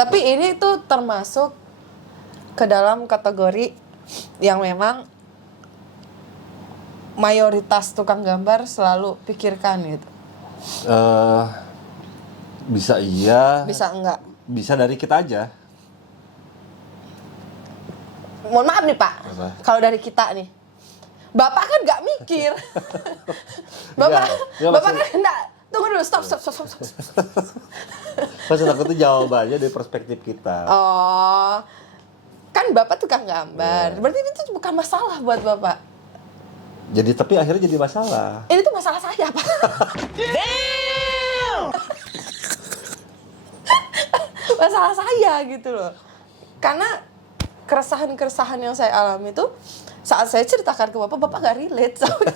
Tapi ini tuh termasuk ke dalam kategori yang memang mayoritas tukang gambar selalu pikirkan gitu. Bisa iya, Bisa enggak? bisa dari kita aja. Mohon maaf nih Pak, Apa? kalau dari kita nih, Bapak kan nggak mikir. Bapak, Nggak, Bapak maksud- kan enggak. Tunggu dulu, stop. Maksud aku tuh jawabannya dari perspektif kita. Oh, kan Bapak tukang gambar. Iya. Berarti itu bukan masalah buat Bapak. Jadi tapi akhirnya jadi masalah. Ini tuh masalah saya, Pak. Masalah saya gitu loh. Karena keresahan-keresahan yang saya alami itu saat saya ceritakan ke Bapak gak relate sama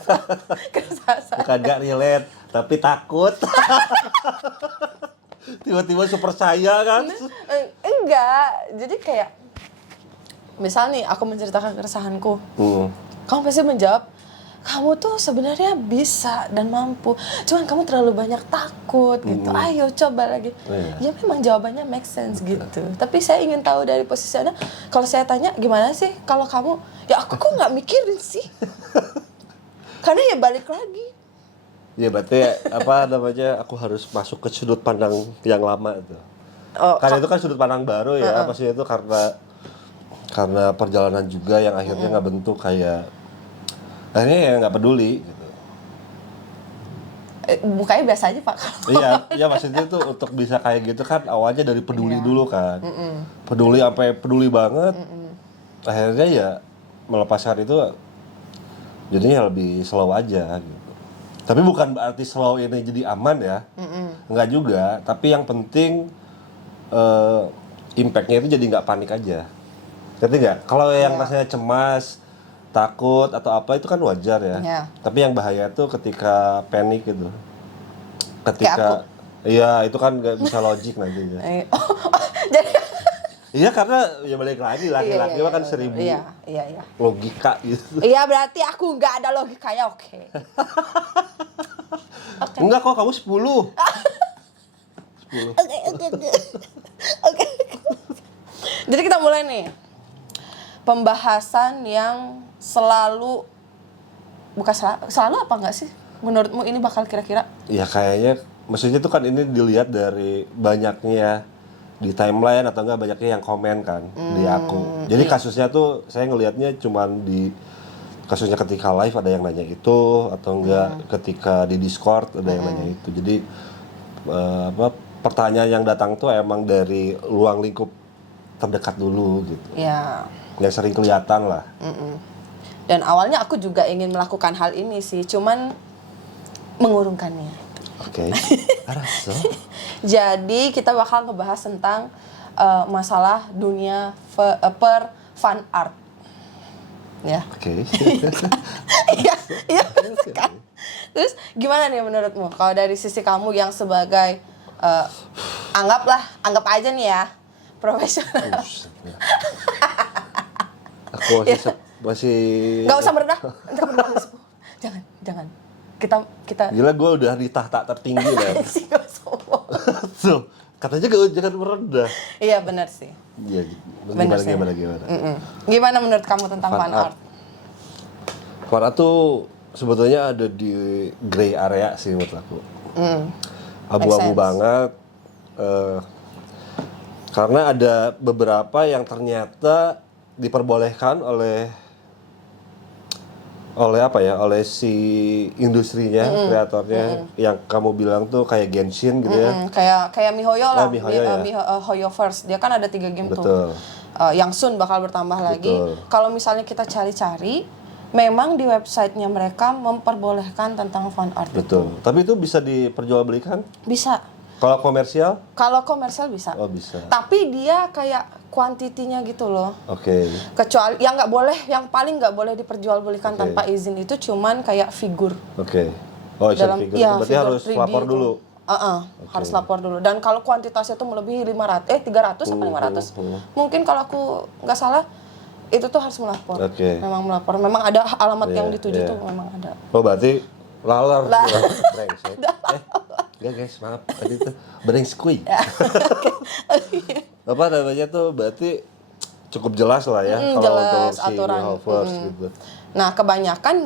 keresahan saya. Bukan gak relate, tapi takut. Tiba-tiba super saya kan. Enggak, jadi kayak misal nih aku menceritakan keresahanku, kamu pasti menjawab, kamu tuh sebenarnya bisa dan mampu, cuman kamu terlalu banyak takut gitu. Ayo coba lagi. Ya memang jawabannya make sense gitu. Tapi saya ingin tahu dari posisi Anda, kalau saya tanya gimana sih kalau kamu, ya aku kok nggak mikirin sih. Karena ya balik lagi. Ya berarti apa namanya, aku harus masuk ke sudut pandang yang lama itu. Oh, Karena itu kan sudut pandang baru ya, pasti itu karena perjalanan juga yang akhirnya nggak bentuk kayak akhirnya ya nggak peduli gitu. Mukanya biasa aja Pak. Iya maksudnya tuh untuk bisa kayak gitu kan awalnya dari peduli dulu kan. Peduli sampai peduli banget. Akhirnya ya melepaskan itu jadinya lebih slow aja gitu. Tapi bukan berarti slow ini jadi aman ya. Enggak juga, tapi yang penting impact-nya itu jadi nggak panik aja. Ngerti nggak? Kalau yang rasanya cemas, takut atau apa itu kan wajar ya. Iya. Tapi yang bahaya tuh ketika panik gitu. Kayak Ketika iya itu kan nggak bisa logik nantinya. Jadi Iya karena ya balik lagi laki-laki iya, kan 1000 iya. logika gitu. Iya berarti aku nggak ada logikanya, oke. Enggak kok kamu 10. 10. Oke. Jadi kita mulai nih. Pembahasan yang selalu bukan selalu apa enggak sih? Menurutmu ini bakal kira-kira? Ya kayaknya maksudnya tuh kan ini dilihat dari banyaknya di timeline atau enggak banyaknya yang komen kan di aku. Jadi kasusnya tuh saya ngelihatnya cuman di kasusnya ketika live ada yang nanya itu atau enggak ketika di Discord ada yang nanya itu. Jadi pertanyaan yang datang tuh emang dari ruang lingkup terdekat dulu gitu. Ya. Yang sering kelihatan lah. Dan awalnya aku juga ingin melakukan hal ini sih, cuman mengurungkannya. Oke. Araso. Jadi kita bakal ngebahas tentang masalah dunia per fan art. Ya. Oke. Iya kan. Terus gimana nih menurutmu kalau dari sisi kamu yang sebagai anggap aja nih ya profesional. Aku masih Nggak usah merendah. Jangan. Kita gila gue udah di tahta tertinggi lah. sih nggak sombong. Tuh, katanya jangan merendah. Iya benar sih. Iya, Benar sih. gimana? Gimana menurut kamu tentang fan art? Fan art tuh sebetulnya ada di gray area sih menurut aku. Abu-abu sense. banget. Karena ada beberapa yang ternyata diperbolehkan oleh si industrinya, kreatornya yang kamu bilang tuh kayak Genshin gitu ya. Kayak MiHoYo lah. Oh, MiHoYo ya. MiHoYo First. Dia kan ada 3 game Betul. tuh. Yang soon bakal bertambah lagi. Kalau misalnya kita cari-cari, memang di websitenya mereka memperbolehkan tentang fan art Betul. Tapi itu bisa diperjualbelikan? Bisa. Kalau komersial? Kalau komersial bisa. Oh, bisa. Tapi dia kayak kuantitinya gitu loh. Oke. Kecuali yang paling nggak boleh diperjualbelikan tanpa izin itu cuman kayak figur. Oke. Oh, action figure. Iya, Berarti figur harus 3D lapor itu. dulu. Harus lapor dulu. Dan kalau kuantitasnya tuh melebihi 300 sampai 500. Mungkin kalau aku nggak salah itu tuh harus melapor. Oke. Memang melapor. Memang ada alamat yang Iya, dituju iya. tuh memang ada. Oh, berarti lalar. Brengsek. Enggak guys, maaf. Tadi tuh brengsek. apa namanya tuh berarti cukup jelas lah ya kalau jelas untuk si aturan. Holdfast gitu. Nah, kebanyakan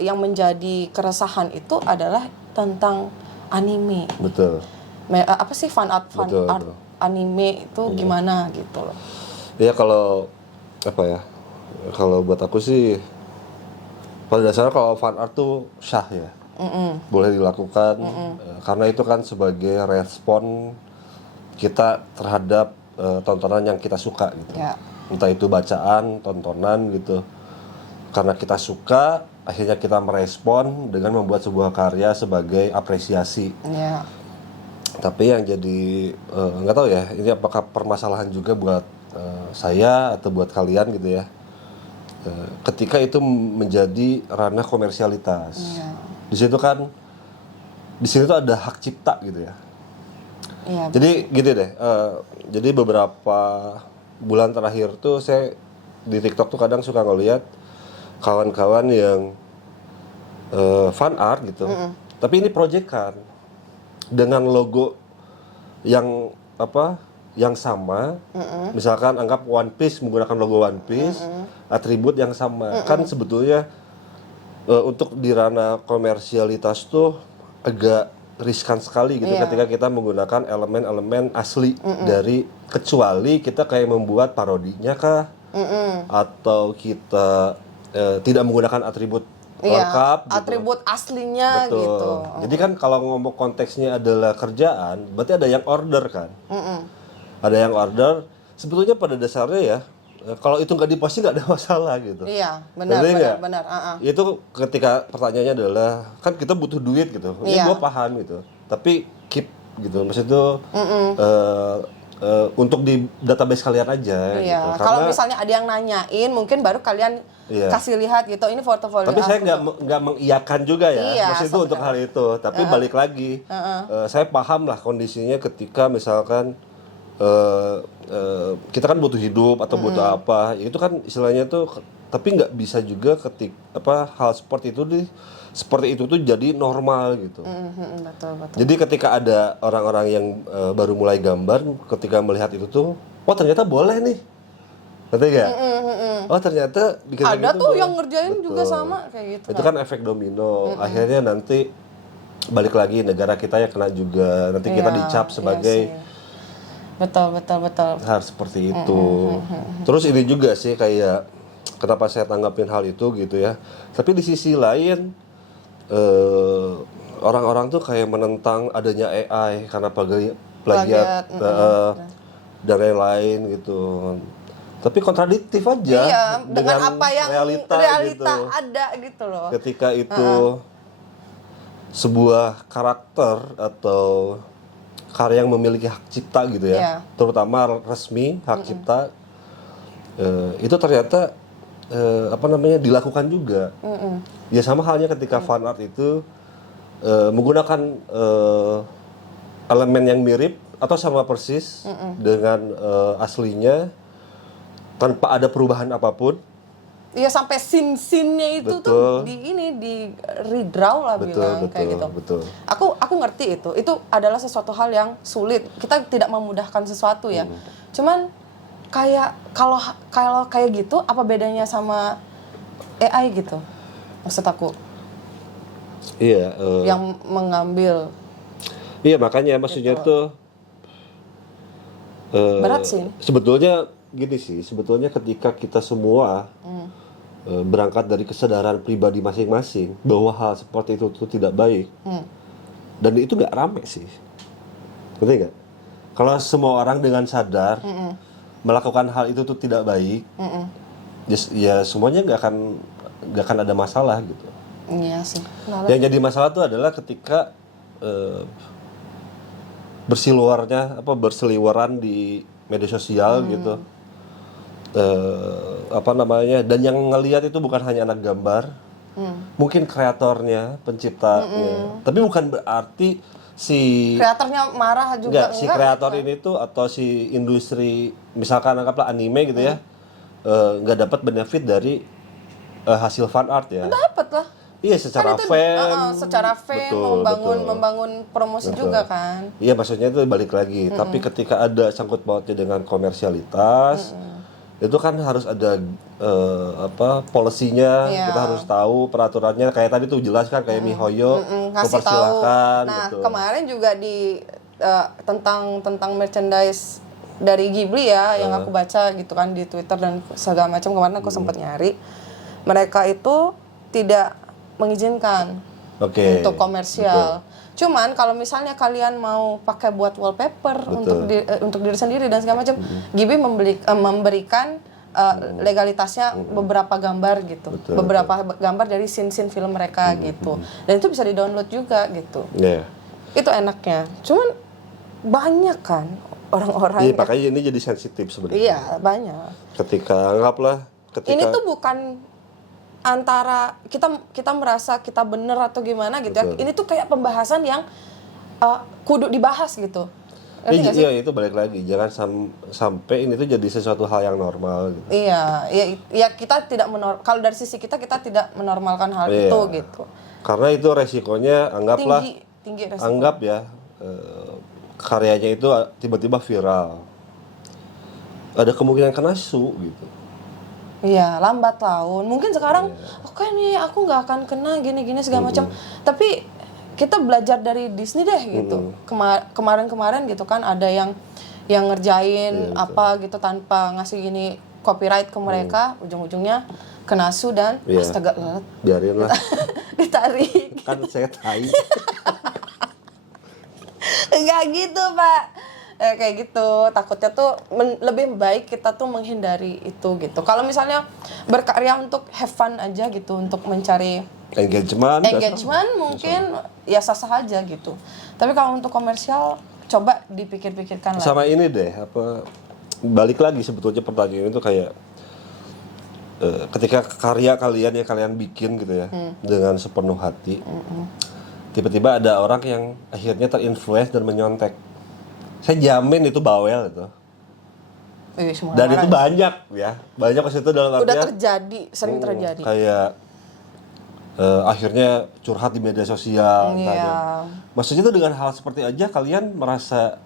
yang menjadi keresahan itu adalah tentang anime. Betul. Apa sih fan art Betul. anime itu gimana gitu loh. Ya kalau apa ya? Kalau buat aku sih pada dasarnya kalau fan art tuh sah ya. Boleh dilakukan karena itu kan sebagai respon kita terhadap tontonan yang kita suka gitu. Ya. Entah itu bacaan, tontonan gitu. Karena kita suka, akhirnya kita merespon dengan membuat sebuah karya sebagai apresiasi. Ya. Tapi yang jadi nggak tahu ya, ini apakah permasalahan juga buat saya atau buat kalian gitu ya. Ketika itu menjadi ranah komersialitas. Ya. Di situ kan, di sini tuh ada hak cipta gitu ya. Iya. Jadi gitu deh. Jadi beberapa bulan terakhir tuh saya di TikTok tuh kadang suka ngeliat kawan-kawan yang fan art gitu. Tapi ini proyekan dengan logo yang apa? Yang sama. Misalkan anggap One Piece menggunakan logo One Piece, atribut yang sama. Kan sebetulnya untuk di ranah komersialitas tuh agak riskan sekali gitu ketika kita menggunakan elemen-elemen asli dari, kecuali kita kayak membuat parodinya kah atau kita tidak menggunakan atribut lengkap gitu. Atribut aslinya Betul. gitu. Jadi kan kalau ngomong konteksnya adalah kerjaan, berarti ada yang order kan. Ada yang order, sebetulnya pada dasarnya ya kalau itu nggak diposting nggak ada masalah gitu. Iya, benar. Itu ketika pertanyaannya adalah kan kita butuh duit gitu. Ini gue paham gitu. Tapi keep gitu. Maksud itu untuk di database kalian aja gitu. Kalau misalnya ada yang nanyain, mungkin baru kalian kasih lihat gitu. Ini portofolio. Tapi saya nggak mengiyakan juga ya. Iya, maksud itu untuk hal itu. Tapi balik lagi, saya paham lah kondisinya ketika misalkan kita kan butuh hidup atau butuh apa, itu kan istilahnya tuh, tapi nggak bisa juga hal seperti itu tuh jadi normal gitu. Betul. Jadi ketika ada orang-orang yang baru mulai gambar, ketika melihat itu tuh, oh ternyata boleh nih, ngerti nggak? Oh ternyata bikin ada gitu tuh boleh. yang ngerjain juga Betul. sama kayak gitu. Itu kan efek domino. Akhirnya nanti balik lagi negara kita ya kena juga. Nanti kita dicap sebagai Betul. hal seperti itu. Terus ini juga sih kayak kenapa saya tanggapin hal itu gitu ya. Tapi di sisi lain orang-orang tuh kayak menentang adanya AI karena plagiat dan lain-lain gitu. Tapi kontradiktif aja dengan apa yang realita gitu. ada gitu loh. Ketika itu sebuah karakter atau karya yang memiliki hak cipta gitu ya, terutama resmi hak cipta, itu ternyata dilakukan juga. Ya sama halnya ketika fan art itu menggunakan elemen yang mirip atau sama persis dengan aslinya tanpa ada perubahan apapun. Iya, sampai scene-nya itu tuh di redraw lah bilang kayak gitu. Betul. Aku ngerti itu. Itu adalah sesuatu hal yang sulit. Kita tidak memudahkan sesuatu ya. Cuman kayak kalau kayak gitu apa bedanya sama AI gitu? Maksud aku. Iya, yang mengambil. Iya, makanya maksudnya tuh berat sih. Sebetulnya gini sih, sebetulnya ketika kita semua berangkat dari kesadaran pribadi masing-masing bahwa hal seperti itu tuh tidak baik, dan itu nggak rame sih, ngerti nggak? Kalau semua orang dengan sadar melakukan hal itu tuh tidak baik, ya semuanya nggak akan ada masalah gitu. Iya sih. Yang jadi masalah tuh adalah ketika berseliweran di media sosial gitu. Dan yang ngelihat itu bukan hanya anak gambar, mungkin kreatornya, penciptanya, tapi bukan berarti si kreatornya marah juga. Si kreator ini tuh atau si industri misalkan anggaplah anime gitu ya, nggak dapat benefit dari hasil fan art ya. Dapat lah. Iya, secara kan itu, fan. secara fan Betul, betul. membangun promosi Betul. juga kan. Iya, maksudnya itu balik lagi. Tapi ketika ada sangkut pautnya dengan komersialitas, itu kan harus ada polisinya. Iya. Kita harus tahu peraturannya. Kayak tadi tuh jelas kan, kayak MiHoYo Ngasih tahu. mempersilahkan. Nah, gitu. kemarin juga di tentang merchandise dari Ghibli ya yang aku baca gitu kan di Twitter dan segala macam, kemarin aku sempat nyari. Mereka itu tidak mengizinkan Oke. untuk komersial. Cuman kalau misalnya kalian mau pakai buat wallpaper untuk diri sendiri dan segala macam, Ghibli memberikan legalitasnya beberapa gambar gitu. Beberapa gambar dari scene-scene film mereka gitu. Dan itu bisa di-download juga gitu. Iya. Itu enaknya. Cuman banyak kan orang-orang Iya, makanya ini jadi sensitif sebenarnya. Iya, banyak. Ketika Ini tuh bukan antara kita merasa kita bener atau gimana gitu ya. Ini tuh kayak pembahasan yang kudu dibahas gitu. Ngerti nggak sih? Iya, itu balik lagi. Jangan sampai ini tuh jadi sesuatu hal yang normal gitu. Iya, ya kita tidak kalau dari sisi kita tidak menormalkan hal Iya. itu gitu. Karena itu resikonya anggaplah Tinggi resiko. anggap ya karyanya itu tiba-tiba viral. Ada kemungkinan kena su gitu. Iya, lambat laun. Mungkin sekarang, oke nih, aku nggak akan kena gini-gini segala macam. Tapi kita belajar dari Disney deh gitu. Kemarin-kemarin gitu kan ada yang ngerjain apa gitu tanpa ngasih gini copyright ke mereka, ujung-ujungnya kena su dan astaga, Biarin lah. ditarik. Kan saya tai. Enggak gitu, Pak. Kayak gitu, takutnya tuh lebih baik kita tuh menghindari itu gitu. Kalau misalnya berkarya untuk have fun aja gitu, untuk mencari Engagement mungkin ya sah-sah aja gitu. Tapi kalau untuk komersial, coba dipikir-pikirkan lah. sama ini deh, balik lagi sebetulnya pertanyaan itu kayak ketika karya kalian yang kalian bikin gitu ya dengan sepenuh hati, tiba-tiba ada orang yang akhirnya terinfluence dan menyontek. Saya jamin itu bawel itu. Dan itu banyak ya, banyak ke situ dalam udah artian terjadi, sering terjadi. kayak akhirnya curhat di media sosial. Iya. Maksudnya itu dengan hal seperti aja kalian merasa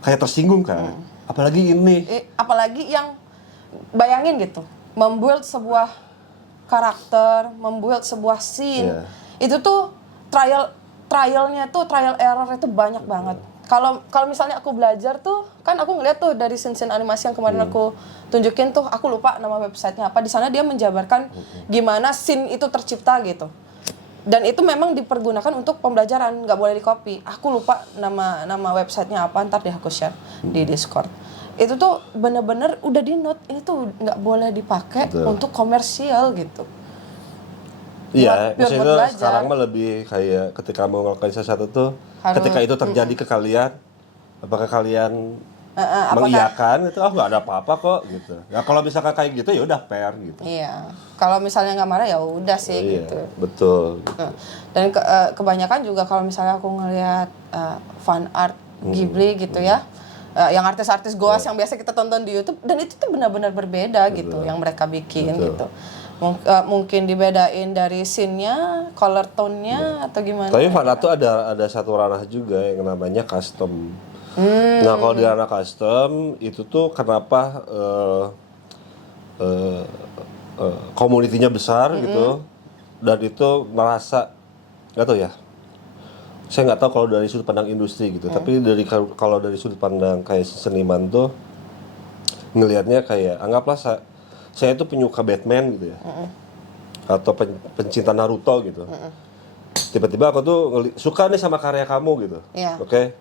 kayak tersinggung kan? Apalagi ini. Apalagi yang bayangin gitu, membuild sebuah karakter, membuild sebuah scene, itu tuh trial error itu banyak banget. Kalau misalnya aku belajar tuh, kan aku ngeliat tuh dari scene animasi yang kemarin aku tunjukin tuh, aku lupa nama websitenya apa. Di sana dia menjabarkan gimana scene itu tercipta gitu. Dan itu memang dipergunakan untuk pembelajaran, nggak boleh di-copy. Aku lupa nama websitenya apa, ntar deh aku share di Discord. Itu tuh bener-bener udah di-note, ini tuh nggak boleh dipakai untuk komersial gitu. Iya, buat maksudnya belajar. sekarang mah lebih kayak ketika mau ngelakuin sesuatu tuh, ketika itu terjadi ke kalian, apakah kalian mengiyakan itu nggak ada apa-apa kok gitu. Ya kalau misalkan kayak gitu ya udah fair gitu. Iya. Kalau misalnya nggak marah ya udah sih gitu. Betul. Gitu. Dan kebanyakan juga kalau misalnya aku ngelihat fan art Ghibli gitu ya, yang artis-artis goas yang biasa kita tonton di YouTube, dan itu tuh benar-benar berbeda gitu yang mereka bikin gitu. Mungkin dibedain dari scene-nya, color tone-nya atau gimana. Tapi fan art tuh ada satu ranah juga yang namanya custom. Nah kalau di ranah custom itu tuh kenapa komunitinya besar gitu, dan itu merasa nggak tahu ya. Saya nggak tahu kalau dari sudut pandang industri gitu, tapi kalau dari sudut pandang kayak seniman tuh ngelihatnya kayak anggaplah saya itu penyuka Batman gitu ya, atau pencinta Naruto gitu. Tiba-tiba aku tuh suka nih sama karya kamu gitu, Oke.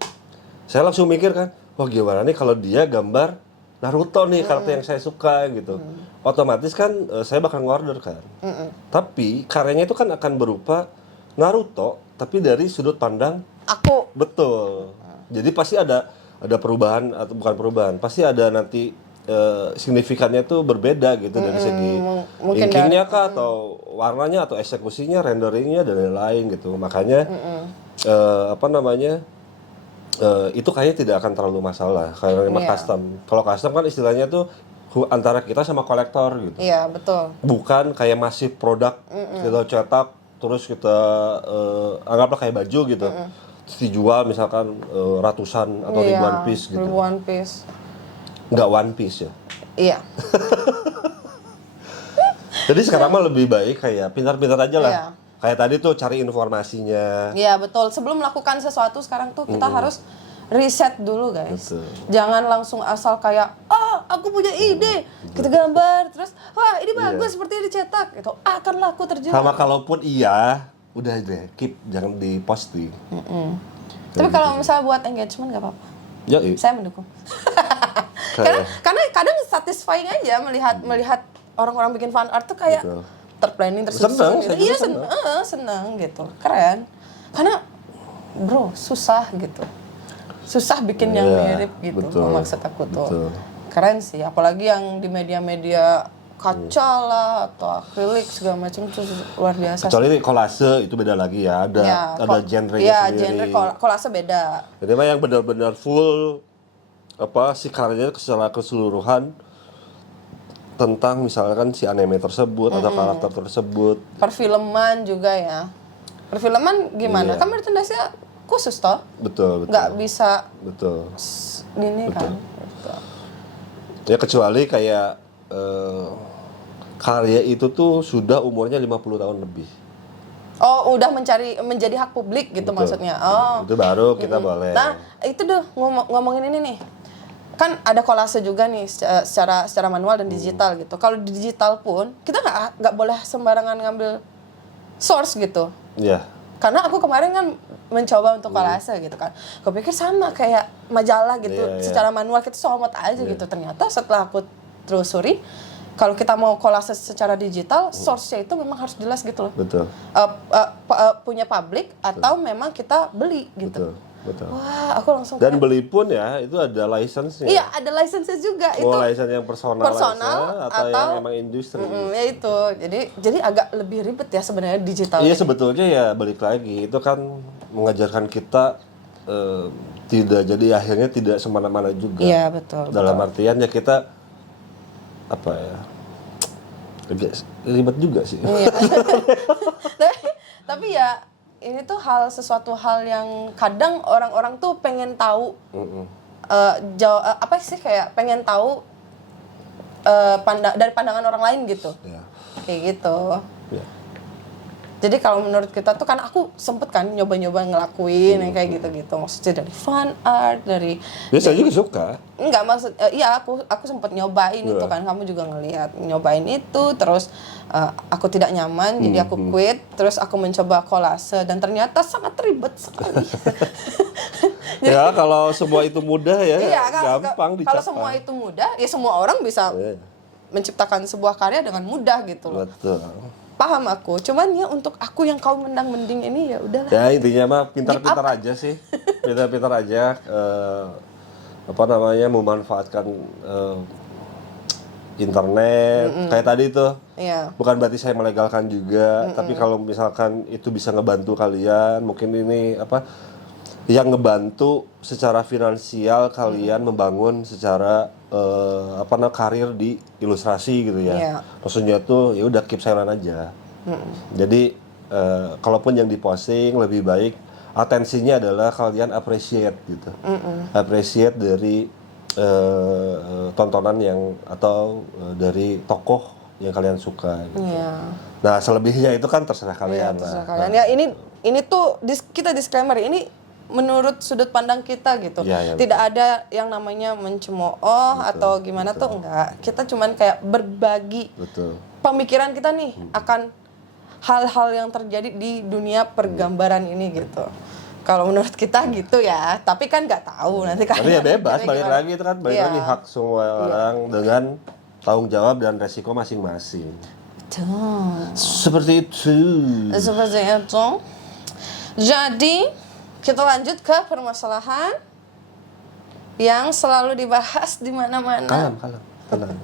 Saya langsung mikir kan, wah gimana nih kalau dia gambar Naruto nih karakter yang saya suka gitu. Otomatis kan saya bakal ngorder kan. Tapi karyanya itu kan akan berupa Naruto, tapi dari sudut pandang aku. Betul. Jadi pasti ada perubahan atau bukan perubahan, pasti ada nanti signifikannya tuh berbeda gitu dari segi inkingnya kah atau warnanya atau eksekusinya, renderingnya dan lain-lain gitu. Makanya itu kayaknya tidak akan terlalu masalah karena memang custom. Kalau custom kan istilahnya tuh antara kita sama kolektor gitu. Iya, betul. Bukan kayak masif produk kita cetak terus kita anggaplah kayak baju gitu. Terus dijual misalkan ratusan atau ribuan piece gitu. Ribuan piece. Nggak one piece ya. Iya. Jadi sekarang mah lebih baik kayak pintar-pintar aja lah. Iya. Kayak tadi tuh cari informasinya. Iya betul. Sebelum melakukan sesuatu sekarang tuh kita harus riset dulu guys. Betul. Jangan langsung asal kayak, aku punya ide, kita gambar, terus wah ini bagus seperti ini dicetak, itu akan laku terjual. Sama kalaupun iya, udah deh keep, jangan diposting. Tapi kalau misalnya buat engagement nggak apa-apa. Yoi. Saya mendukung. karena kadang satisfying aja melihat orang-orang bikin fan art tuh kayak Betul. terplanning tersusun Seneng, gitu. saya juga Iya seneng. seneng gitu, keren. Karena bro susah gitu, susah bikin yang Iya, mirip gitu. betul, Maksud aku tuh betul. keren sih, apalagi yang di media-media kaca lah atau akrilik segala macam tuh luar biasa. Kecuali kolase itu beda lagi ya, ada genre-nya Iya, sendiri. genre kolase beda. Jadi mah yang benar-benar full si karyanya secara keseluruhan tentang misalkan si anime tersebut atau karakter tersebut. Perfilman juga ya. Perfilman gimana? Iya. Kan merchandise-nya khusus toh? Betul. Nggak bisa Betul. ini kan. Gitu. Ya kecuali kayak karya itu tuh sudah umurnya 50 tahun lebih. Oh, udah menjadi hak publik gitu Betul. maksudnya. Oh. Itu baru kita boleh. Nah, itu deh ngomongin ini nih. Kan ada kolase juga nih secara manual dan digital gitu. Kalau di digital pun kita nggak boleh sembarangan ngambil source gitu. Iya. Karena aku kemarin kan mencoba untuk kolase gitu kan. Aku pikir sama kayak majalah gitu, Iya, iya. secara manual kita somot aja gitu. Ternyata setelah aku telusuri, kalau kita mau kolase secara digital, source-nya itu memang harus jelas gitu loh. Betul. Punya publik atau memang kita beli gitu. Betul. Wah, aku langsung Dan kayak, beli pun ya itu ada license-nya. iya ada license juga itu. Mau license yang personal Personal atau yang emang industri. Ya itu. Jadi agak lebih ribet ya sebenarnya digital. Iya sebetulnya ya balik lagi itu kan mengajarkan kita tidak jadi akhirnya tidak semena-mena juga. Iya, betul. Dalam artian ya kita apa ya ribet juga sih. Iya. tapi ya ini tuh sesuatu hal yang kadang orang-orang tuh pengen tahu apa sih kayak pengen tahu dari pandangan orang lain gitu. Ya. Kayak gitu. Ya. Jadi kalau menurut kita tuh kan aku sempet kan nyoba-nyoba ngelakuin yang kayak gitu-gitu. Maksudnya dari fan art, dari Biasa juga suka. enggak maksud iya aku sempet nyobain itu kan, kamu juga ngelihat nyobain itu terus aku tidak nyaman jadi aku quit, terus aku mencoba kolase dan ternyata sangat ribet sekali. Ya kalau semua itu mudah ya Iya, gampang dicapai. kalau semua itu mudah ya semua orang bisa Iya. menciptakan sebuah karya dengan mudah gitu loh. Betul. Paham aku, cuman ya untuk aku yang kaum mendang-mending ini ya udahlah. Ya intinya mah pintar-pintar aja sih, pintar-pintar aja memanfaatkan internet kayak tadi tuh. Iya. Bukan berarti saya melegalkan juga, tapi kalau misalkan itu bisa ngebantu kalian, mungkin ini yang ngebantu secara finansial kalian membangun secara karir di ilustrasi gitu ya. Iya. Maksudnya tuh ya udah keep silent aja. Jadi kalaupun yang diposting lebih baik atensinya adalah kalian appreciate gitu. Appreciate dari tontonan yang atau dari tokoh yang kalian suka gitu. Iya. Nah, selebihnya itu kan terserah kalian Terserah lah. kalian. Ya ini tuh kita disclaimer ini menurut sudut pandang kita gitu. Iya, Tidak ada yang namanya mencemooh atau gimana tuh enggak. Kita cuman kayak berbagi Betul. pemikiran kita nih akan hal-hal yang terjadi di dunia pergambaran ini gitu. Kalau menurut kita gitu ya, tapi kan nggak tahu nanti kan. Tapi ya bebas, Jadi balik gimana? lagi itu kan balik Iya. lagi hak semua orang dengan tanggung jawab dan resiko masing-masing. Betul. Seperti itu. Seperti itu. Jadi kita lanjut ke permasalahan yang selalu dibahas di mana-mana. Kalem. Tenang.